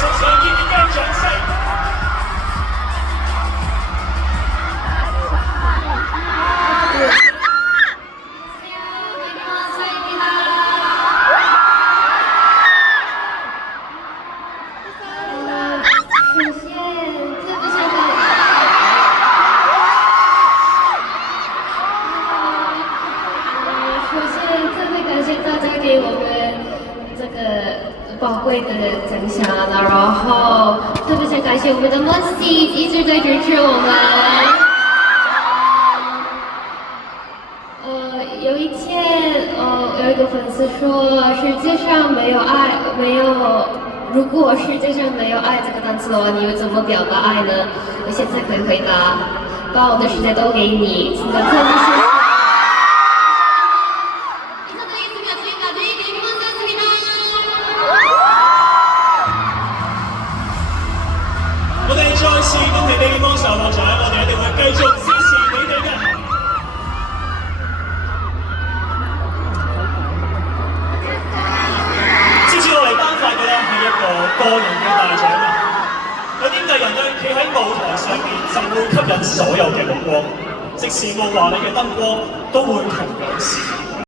送上熱烈嘅掌聲。宝贵的奖项了，然后特别想感谢我们的 Monsi 一直在支持我们。有一天，有一个粉丝说，世界上没有爱，如果世界上没有爱这个单词的话，你又怎么表达爱呢？我现在可以回答，把我的世界都给你，请的特别是。我哋再次恭喜呢啲幫手攞獎，我哋一定會繼續支持你哋嘅。接住落嚟頒發嘅咧係一個個人嘅大獎啊！有啲藝人咧企喺舞台上面就會吸引所有嘅目光，即使我華麗嘅燈光都會同樣閃。